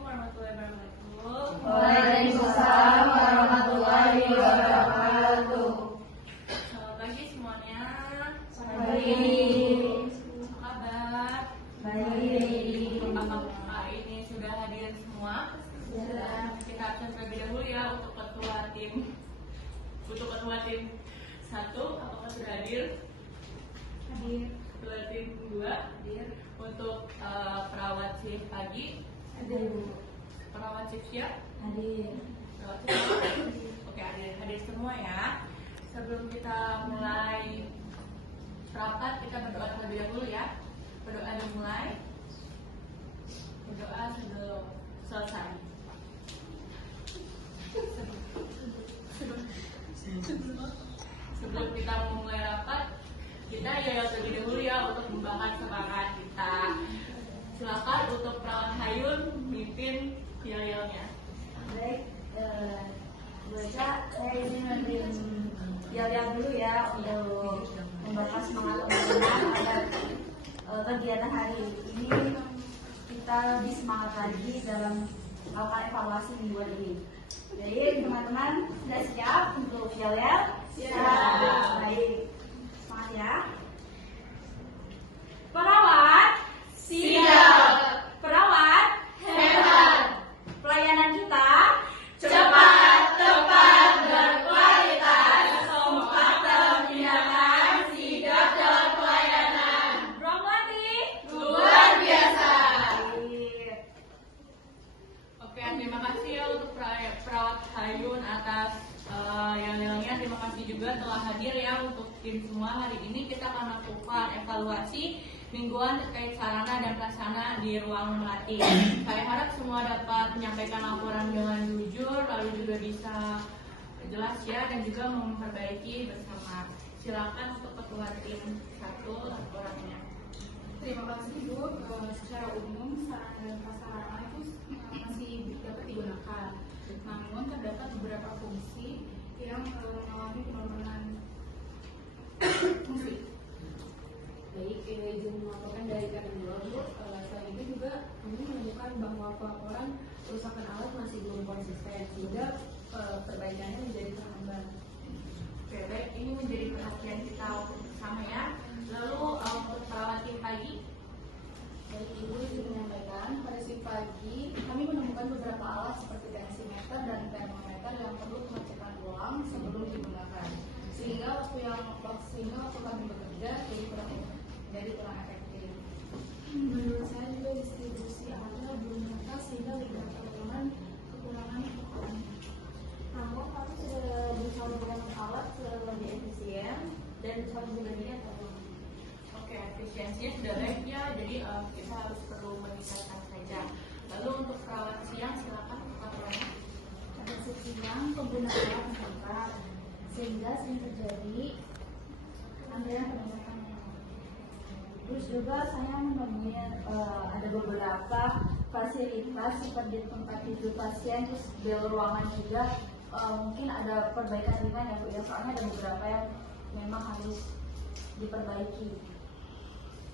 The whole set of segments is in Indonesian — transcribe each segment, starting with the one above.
warahmatullahi wabarakatuh. Waalaikumsalam warahmatullahi wabarakatuh. Selamat pagi semuanya. Pagi. Apa kabar? Baik. Apakah ini sudah hadir semua? Sudah. Kita absen terlebih dahulu ya untuk ketua tim. Untuk ketua tim 1, apakah sudah hadir? Hadir. Ketua tim 2 Hadir. untuk perawat shift pagi. Hadir. Perawat shift siang. Hadir. Perawat shift malam. Oke, hadir semua ya. Sebelum kita mulai rapat, kita berdoa terlebih dahulu ya. Berdoa dimulai. Berdoa sebelum selesai. Sebelum kita memulai rapat, kita yel terlebih dahulu ya untuk membahas semangat kita. Silakan untuk perawat Hayun mimpin yel-yelnya. Baik. Baca, saya ingin memberi yel-yel dulu ya untuk membahas semangat teman-teman agar kegiatan hari ini kita lebih semangat lagi dalam melakukan evaluasi mingguan ini. Jadi teman-teman sudah siap untuk yel-yel? Siap. Baik. Semangat ya. Perawat siap. Perawat hebat. Pelayanan kita cepat, tepat, berkualitas. Kompeten, tindakan, sigap dalam pelayanan. Bromati luar biasa. Oke, terima kasih ya untuk perawat Hayun atas yel-yelnya. Terima kasih juga telah hadir ya untuk tim semua. Hari ini kita akan melakukan evaluasi mingguan terkait sarana dan prasarana di ruang melatih. Saya harap semua dapat menyampaikan laporan dengan jujur, lalu juga bisa jelas ya, dan juga memperbaiki bersama. Silakan untuk ketua tim 1 laporannya. Terima kasih Bu. Secara umum sarana dan prasarana itu masih dapat digunakan. Namun terdapat beberapa fungsi yang mengalami penurunan fungsi. Baik, izin melaporkan dari kami dulu Bu. Selain itu juga kami menemukan bahwa pelaporan kerusakan alat masih belum konsisten sehingga perbaikannya menjadi terhambat. Oke, baik, ini menjadi perhatian kita bersama ya. Lalu untuk perawat tim pagi. Baik Ibu, izin menyampaikan pada shift pagi kami menemukan beberapa alat seperti tensimeter dan termometer yang perlu pengecekan ulang sebelum digunakan, sehingga waktu kami bekerja jadi kurang efektif. Menurut saya juga distribusi alatnya belum merata sehingga beberapa kekurangan. Namun kami sudah berusaha menggunakan alat lebih efisien dan bisa menggunakannya teman. Oke, efisiensinya sudah baik ya, jadi kita harus perlu meningkatkan saja. Lalu untuk perawat siang, silakan laporannya. Pada siang penggunaan alat meningkat sehingga sering terjadi antrian peningkatan. Terus juga saya menemui ada beberapa fasilitas seperti tempat tidur pasien, terus bel ruangan juga mungkin ada perbaikan ringan ya Bu ya, soalnya ada beberapa yang memang harus diperbaiki.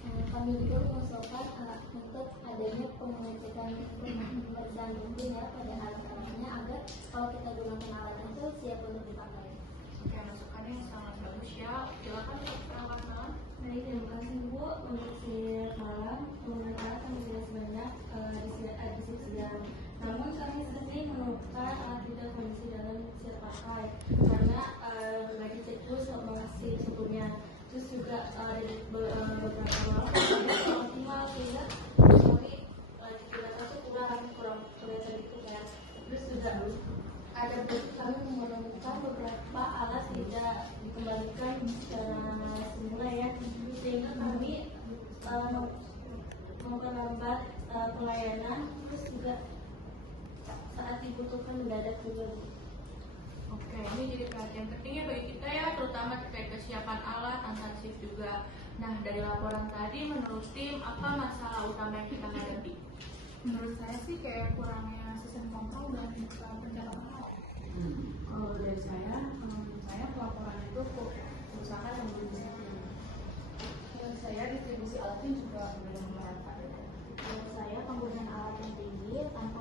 Kami juga mengusulkan untuk adanya pengecekan dan mungkin ya pada alat-alatnya agar kalau kita gunakan alat itu siap untuk dipakai. Oke, masukannya sangat bagus ya. Silakan untuk perawat malam. Baik, terima kasih Bu. Untuk shift malam penggunaan alat kami sudah sebanyak di shift siang. Namun kami sering menemukan alat tidak kondisi dalam siap pakai karena berbagai siklus mengisi sebelumnya. Terus juga beberapa malam optimal sehingga kami digunakan itu kurang sedikit ya. Terus juga ada kami menemukan beberapa alat tidak dikembalikan secara semula ya, sehingga kami memperlambat pelayanan. Terus juga saat dibutuhkan mendadak juga. Oke, ini jadi perhatian pentingnya bagi kita ya, terutama terkait kesiapan alat antar shift juga. Nah, dari laporan tadi, menurut tim, apa masalah utama yang kita hadapi? Menurut saya sih kayak kurangnya sistem kontrol dan pencatatan alat. Kalau dari saya, menurut saya pelaporan itu kerusakan yang belum disediakan. Menurut saya distribusi alatnya juga belum merata. Menurut saya penggunaan alat yang tinggi tanpa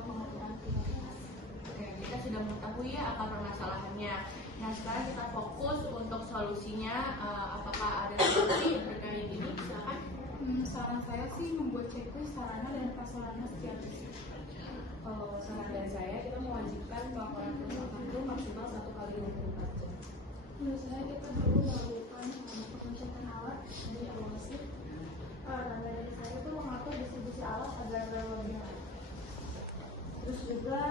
sudah mengetahui ya akan permasalahannya. Nah sekarang kita fokus untuk solusinya. Apakah ada solusi terkait ini? Silakan. Saran saya sih membuat checklist sarana dan prasarana setiap visit. Kalau saran dari saya, kita mewajibkan pelaporan kerusakan itu maksimal 1 kali 24 jam. Menurut saya kita perlu melakukan pengecekan alat dari evaluasi. Dan dari saya itu mengatur distribusi alat agar lebih baik. Terus juga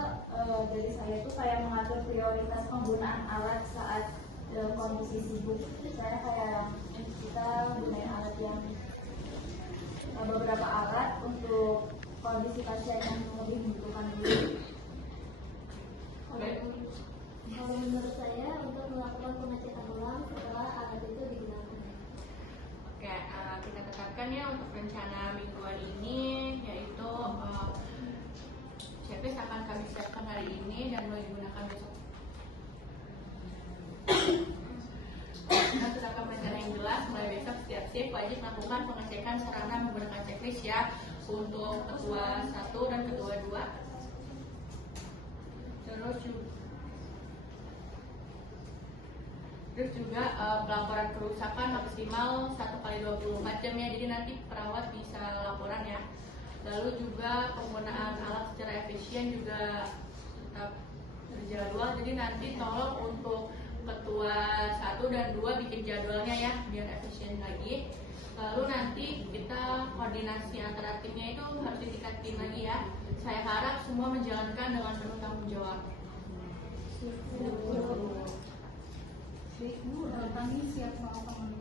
dari saya itu kayak mengatur prioritas penggunaan alat saat kondisi sibuk. Saya kayak kita gunain alat yang beberapa alat untuk kondisi pasien yang lebih membutuhkan dulu. Kalau menurut saya untuk melakukan pengecekan ulang setelah alat itu digunakan. Oke, kita tetapkan ya untuk rencana mingguan ini, yaitu checklist akan kami siapkan hari ini dan mulai digunakan besok. Kita tetapkan rencana yang jelas, mulai besok setiap shift wajib melakukan pengecekan sarana menggunakan checklist ya untuk ketua 1 dan ketua 2. Terus juga pelaporan kerusakan maksimal 1 kali 24 jam ya, jadi nanti perawat bisa laporan ya. Lalu juga penggunaan alat secara efisien juga tetap terjadwal, jadi nanti tolong untuk ketua 1 dan 2 bikin jadwalnya ya biar efisien lagi. Lalu nanti kita koordinasi antara timnya itu harus ditingkatin lagi ya. Saya harap semua menjalankan dengan penuh tanggung jawab. Kami siap melakukan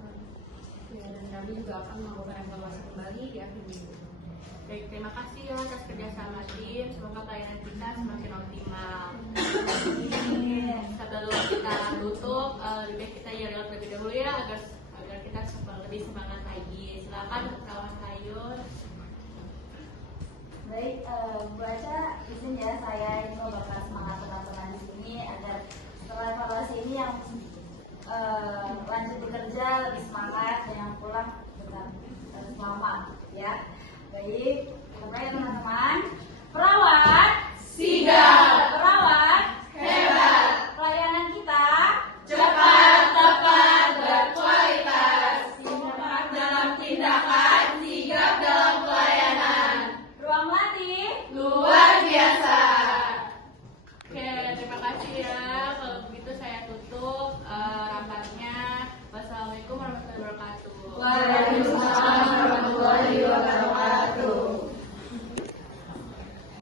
Ya, dan kami juga akan melakukan evaluasi kembali di akhir minggu. Baik, terima kasih ya atas kerjasama tim. Semoga pelayanan kita semakin optimal. Sebelum kita tutup, lebih baik kita yel terlebih dahulu ya agar kita lebih semangat lagi. Silakan kawan Hayun. Baik, Bu Aca, izin ya saya